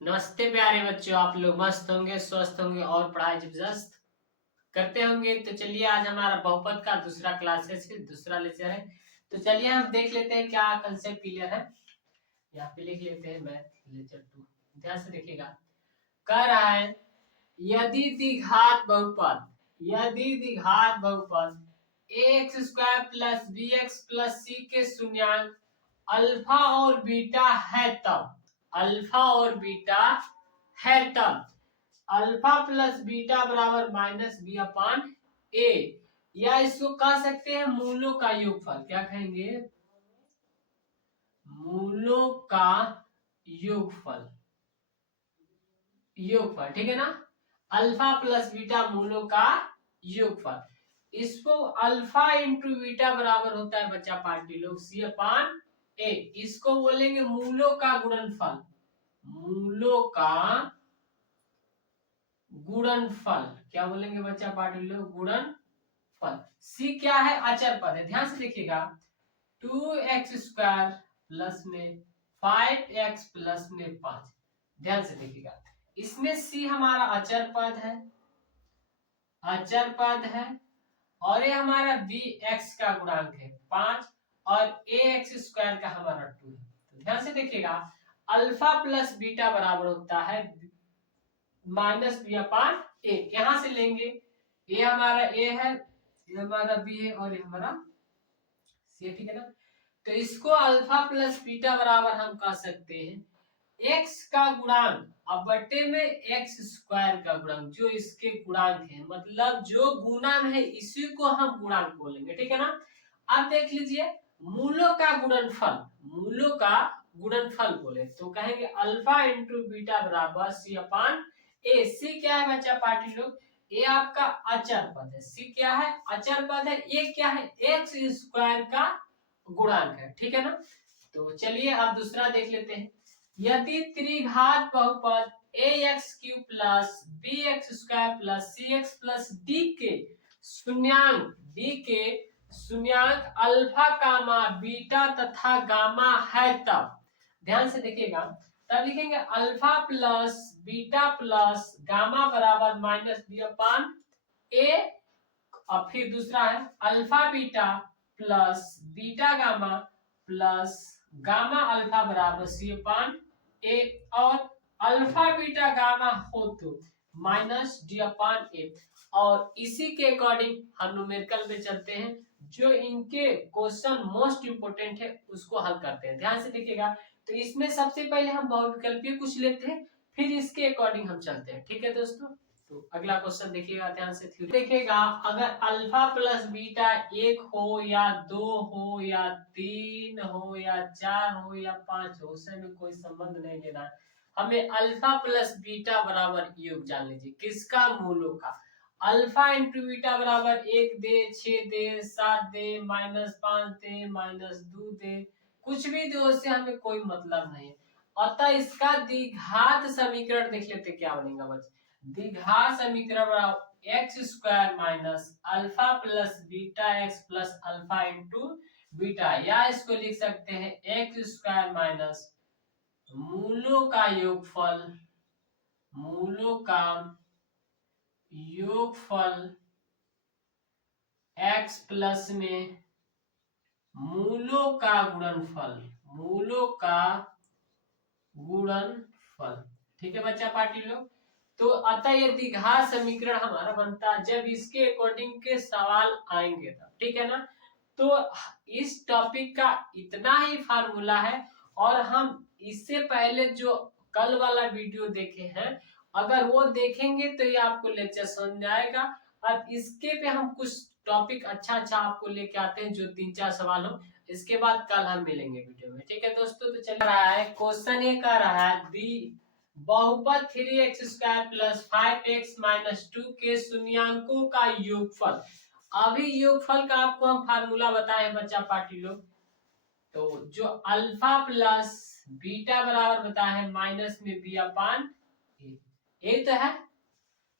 नमस्ते प्यारे बच्चों, आप लोग मस्त होंगे, स्वस्थ होंगे और पढ़ाई जबरदस्त करते होंगे। तो चलिए, आज हमारा बहुपद का दूसरा क्लासेस है, दूसरा लेक्चर है। तो चलिए हम देख लेते हैं क्या कंसेप्ट क्लियर है। यहाँ पे लिख लेते हैं मैथ लेक्चर 2। ध्यान से देखिएगा। कह रहा है यदि द्विघात बहुपद x square plus b x plus c के शून्यंक अल्फा और बीटा है तब अल्फा प्लस बीटा बराबर माइनस बी अपान ए, या इसको कह सकते हैं मूलों का योगफल। क्या कहेंगे? मूलों का योगफल। ठीक है ना। अल्फा प्लस बीटा मूलों का योगफल। इसको अल्फा इंटू बीटा बराबर होता है बच्चा पार्टी लोग सी अपान ए। इसको बोलेंगे मूलों का गुणनफल। मूलों का गुणनफल क्या बोलेंगे बच्चा पार्टी लोग? गुणनफल। सी क्या है? अचर पद है। ध्यान से देखिएगा। 2x² प्लस में 5x प्लस में 5। ध्यान से देखिएगा, इसमें सी हमारा अचर पद है और ये हमारा bx का गुणांक है 5 और ax² का हमारा 2 है। तो ध्यान से देखिएगा, अल्फा प्लस बीटा बराबर होता है माइनस बी अपान ए। यहां से लेंगे, ये हमारा ए है, ये हमारा बी है और ये हमारा सी है। ठीक है ना। तो इसको अल्फा प्लस बीटा बराबर हम कह सकते हैं एक्स का गुणांक अब बट्टे में एक्स स्क्वायर का गुणांक, जो इसके गुणांक है, मतलब जो गुणन है इसी को हम गुणांक बोलेंगे। ठीक है ना। अब देख लीजिए, मूलों का गुणनफल बोले तो कहेंगे अल्फा इंटू बीटा बराबर सी अपान ए। सी क्या है बच्चा पार्टी लोग? ए आपका अचर पद है। सी क्या है? अचर पद है। ए क्या है? एक्स स्क्वायर का गुणांक है। ठीक है ना। तो चलिए अब दूसरा देख लेते हैं। यदि त्रिघात बहुपद ax³ plus bx² plus cx plus d के शून्यंक अल्फा गामा बीटा तथा गामा है तब। ध्यान से देखिएगा, तब लिखेंगे alpha plus beta plus gamma बराबर माइनस बी अपान ए। और फिर दूसरा है alpha beta plus beta gamma plus gamma alpha बराबर सी अपान ए, और अल्फा बीटा गामा हो तो माइनस डी अपान ए। और इसी के अकॉर्डिंग हम न्यूमेरिकल में चलते हैं, जो इनके क्वेश्चन मोस्ट इंपोर्टेंट है उसको हल करते हैं। ध्यान से देखिएगा। तो इसमें सबसे पहले हम बहुविकल्पीय कुछ लेते हैं, फिर इसके अकॉर्डिंग हम चलते हैं। ठीक है दोस्तों। तो अगला क्वेश्चन देखिएगा ध्यान से। देखिएगा, अगर अल्फा प्लस बीटा 1 हो या 2 हो या 3 हो या 4 हो या 5 हो, उससे में कोई संबंध नहीं लेना है। हमें अल्फा प्लस बीटा बराबर योग जान लीजिए। किसका? मूलों का। अल्फा इंटू बीटा बराबर 1 दे, 6 दे, 7 दे, -5 दे, -2 दे, कुछ भी दे, उससे हमें कोई मतलब नहीं है। अतः इसका द्विघात समीकरण देख लेते क्या बनेगा बच्चे। द्विघात समीकरण बराबर x² minus alpha plus beta x plus alpha into beta, या इसको लिख सकते हैं x² माइनस मूलों का योगफल x प्लस में मूलों का गुणनफल। ठीक है बच्चा पार्टी लोग। तो अतः ये द्विघात समीकरण हमारा बनता है जब इसके अकॉर्डिंग के सवाल आएंगे तब। ठीक है ना। तो इस टॉपिक का इतना ही फार्मूला है, और हम इससे पहले जो कल वाला वीडियो देखे हैं, अगर वो देखेंगे तो ये आपको लेक्चर समझ आएगा। अब इसके पे हम कुछ टॉपिक अच्छा आपको लेके आते हैं, जो 3-4 सवाल हो। इसके बाद कल हम मिलेंगे वीडियो में। ठीक है दोस्तों। तो चल रहा है क्वेश्चन, ये कह रहा है बहुपद 3x² प्लस 5x माइनस 2 के शून्यंकों का योगफल। अभी योगफल का आपको हम फार्मूला बताए बच्चा पार्टी लोग। तो जो अल्फा प्लस बीटा बराबर बताया है माइनस में बी अपान ए, तो है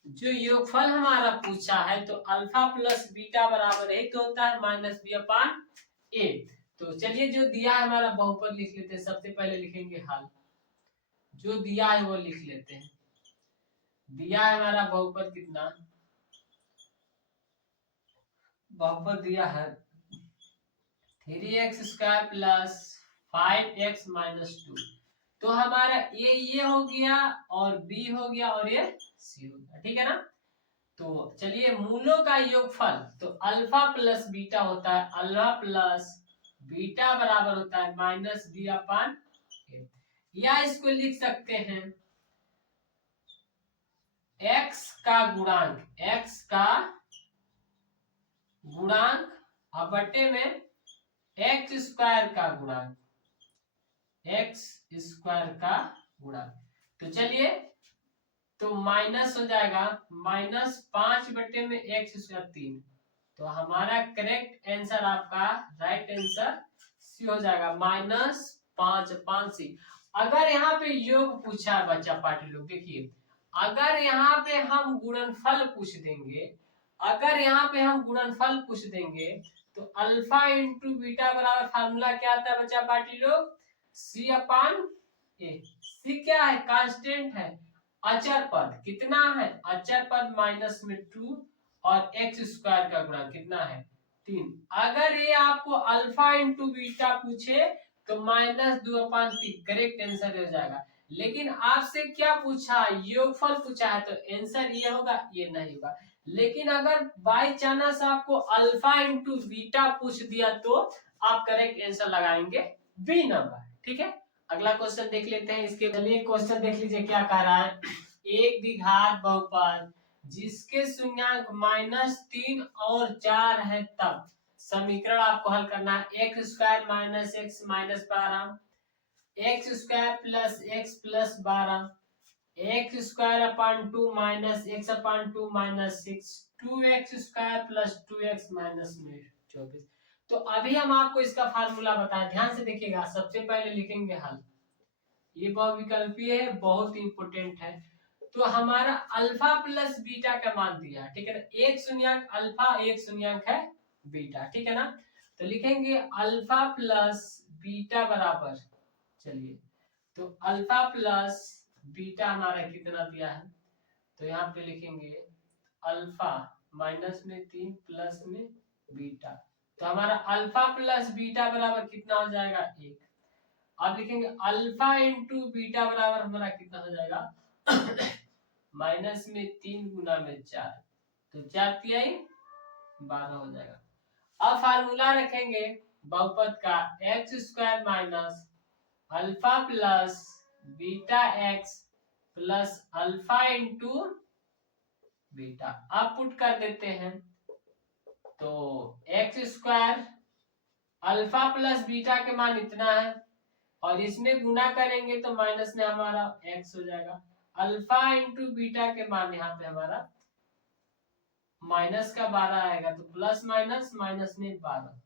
जो योगफल हमारा पूछा है। तो अल्फा प्लस बीटा बराबर एक होता है माइनस बी अपान ए। तो चलिए, जो दिया है हमारा बहुपद लिख लेते हैं। सबसे पहले लिखेंगे हल। जो दिया है वो लिख लेते हैं। दिया है हमारा बहुपद कितना, बहुपद दिया है 3x² प्लस 5x माइनस 2। तो हमारा ये हो गया और बी हो गया और ये सी हो गया, ठीक है ना। तो चलिए मूलों का योगफल, तो अल्फा प्लस बीटा होता है, अल्फा प्लस बीटा बराबर होता है माइनस बी अपान ए, या इसको लिख सकते हैं x का गुणांक, x का गुणांक अब बट्टे में x² का गुणांक, x² का गुणांक। तो चलिए तो माइनस हो जाएगा -5 बट्टे में x² 3। तो हमारा करेक्ट आंसर आपका राइट आंसर सी हो जाएगा -5/c। अगर यहाँ पे योग पूछा है बच्चा पार्टी लोग, देखिए अगर यहाँ पे हम गुणनफल पूछ देंगे, अगर यहाँ पे हम गुणनफल पूछ देंगे तो अल्फा इंटू बीटा बराबर फार्मूला क्या आता है बच्चा पार्टी लोग, सी अपान ए। सी क्या है, कांस्टेंट है, अचर पद कितना है, अचर पद माइनस में 2 और x² का गुणा कितना है 3। अगर ये आपको अल्फा इंटू बीटा पूछे तो -2/3 करेक्ट आंसर हो जाएगा। लेकिन आपसे क्या पूछा, योगफल पूछा है, तो आंसर ये होगा, ये नहीं होगा। लेकिन अगर बाई चांस आपको अल्फा इंटू बीटा पूछ दिया तो आप करेक्ट आंसर लगाएंगे बी नंबर, ठीक है। अगला क्वेश्चन देख लेते हैं। इसके चलिए क्वेश्चन देख लीजिए क्या कह रहा है। एक द्विघात बहुपद जिसके शून्यांक -3 और 4 है तब समीकरण आपको हल करना है। x² minus x minus 12, x² plus x plus 12, x² अपान 2 माइनस x अपान 2 minus 6, 2x² plus 2x minus 24। तो अभी हम आपको इसका फार्मूला बताएं, ध्यान से देखिएगा। सबसे पहले लिखेंगे हल, ये बहुविकल्पीय है, बहुत इंपोर्टेंट है। तो हमारा अल्फा प्लस बीटा का मान दिया, ठीक है ना। एक शून्यांक अल्फा, एक शून्यांक है बीटा, ठीक है ना। तो लिखेंगे अल्फा प्लस बीटा बराबर, चलिए तो अल्फा प्लस बीटा हमारा कितना दिया है, तो यहाँ पे लिखेंगे अल्फा माइनस में 3 प्लस में बीटा। तो हमारा अल्फा प्लस बीटा बराबर कितना हो जाएगा 1। अब लिखेंगे अल्फा इंटू बीटा बराबर हमारा कितना हो जाएगा माइनस में 3 गुना में 4, तो 4 तिहाई 12 हो जाएगा। अब फार्मूला रखेंगे बहुपद का x² minus alpha plus beta x plus alpha into beta. अब पुट कर देते हैं, तो x² अल्फा प्लस बीटा के मान इतना है और इसमें गुना करेंगे तो माइनस में हमारा x हो जाएगा। अल्फा इंटू बीटा के मान यहाँ पे हमारा माइनस का 12 आएगा, तो प्लस माइनस माइनस में 12।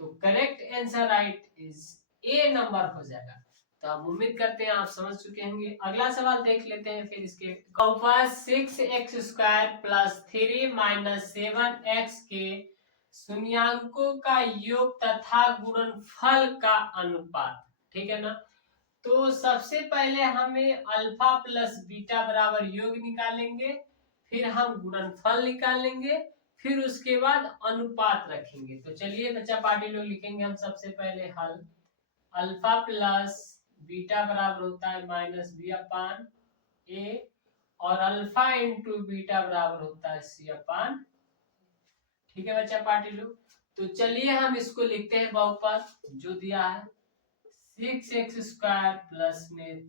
तो correct answer right is a number हो जाएगा। तो हम उम्मीद करते हैं आप समझ चुके होंगे। अगला सवाल देख लेते हैं फिर इसके। 6x² प्लस 3 माइनस 7x के शून्यांकों का योग तथा गुणनफल का अनुपात, ठीक है ना। तो सबसे पहले हमें अल्फा प्लस बीटा बराबर योग निकालेंगे, फिर हम गुणनफल निकालेंगे, फिर उसके बाद अनुपात रखेंगे। तो चलिए बच्चा पार्टी लोग लिखेंगे हम सबसे पहले हल। अल्फा प्लस बीटा बराबर होता है माइनस बी अपान ए और अल्फा इंटू बीटा बराबर होता है सी अपान, ठीक है बच्चा पार्टी लोग। तो चलिए हम इसको लिखते हैं बहुपद जो दिया है 6x² प्लस में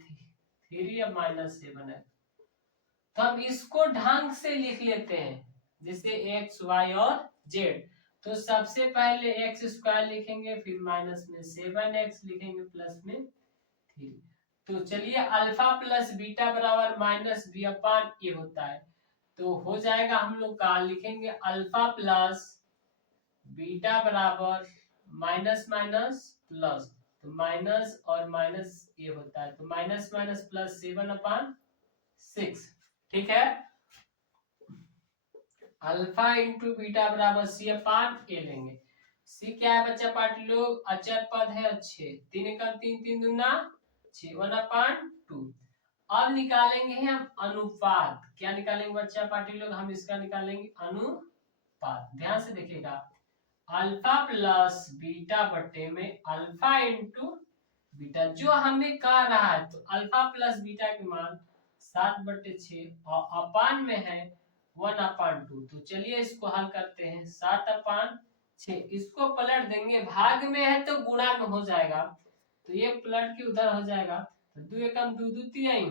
3 माइनस 7 है। तो हम इसको ढंग से लिख लेते हैं जैसे x y और z। तो सबसे पहले x² लिखेंगे, फिर माइनस में 7x लिखेंगे प्लस में 3। तो चलिए अल्फा प्लस बीटा बराबर माइनस बी अपान ए होता है, तो हो जाएगा हम लोग का लिखेंगे अल्फा प्लस बीटा बराबर माइनस माइनस प्लस, तो माइनस और माइनस ए होता है, तो माइनस माइनस प्लस 7/6, ठीक है। अल्फा इंटू बीटा बराबर सी अपान ए लेंगे। सी क्या है बच्चा पार्टी लोग, अचर पद है अच्छे, 3 × 3 = 3 × 2 = 6, 1/2। अब निकालेंगे हम अनुपात। क्या निकालेंगे बच्चा पार्टी लोग? हम इसका निकालेंगे अनुपात। ध्यान से देखिएगा, अल्फा प्लस बीटा बट्टे में अल्फा इंटू बीटा जो हमें कह रहा है, तो अल्फा प्लस बीटा के मान 7/6 और अपान में है 1/2। तो चलिए इसको हल करते हैं। 7/6 इसको पलट देंगे, भाग में है तो गुणा में हो जाएगा, तो ये पलट के उधर हो जाएगा, तो 2 एकम 2 2 3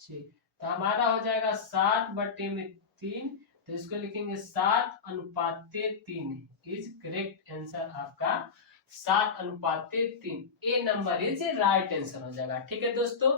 6, तो हमारा हो जाएगा 7/3। तो इसको लिखेंगे 7:3 इज करेक्ट आंसर आपका 7:3। ए नंबर इज राइट आंसर हो जाएगा। ठीक है दोस्तों,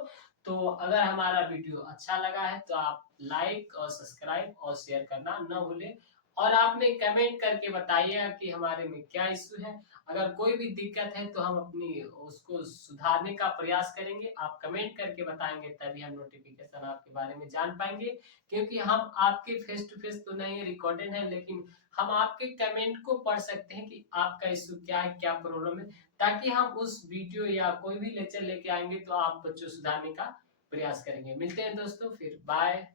तो अगर हमारा वीडियो अच्छा लगा है तो आप लाइक और सब्सक्राइब और शेयर करना न भूलें, और आप में कमेंट करके बताइएगा कि हमारे में क्या इश्यू है। अगर कोई भी दिक्कत है तो हम अपनी उसको सुधारने का प्रयास करेंगे। आप कमेंट करके बताएंगे तभी हम नोटिफिकेशन आपके बारे में जान पाएंगे, क्योंकि हम आपके फेस टू फेस तो नहीं रिकॉर्डेड है, लेकिन हम आपके कमेंट को पढ़ सकते हैं कि आपका इश्यू क्या है, क्या प्रॉब्लम है, ताकि हम उस वीडियो या कोई भी लेक्चर लेके आएंगे तो आप बच्चों सुधारने का प्रयास करेंगे। मिलते हैं दोस्तों, फिर बाय।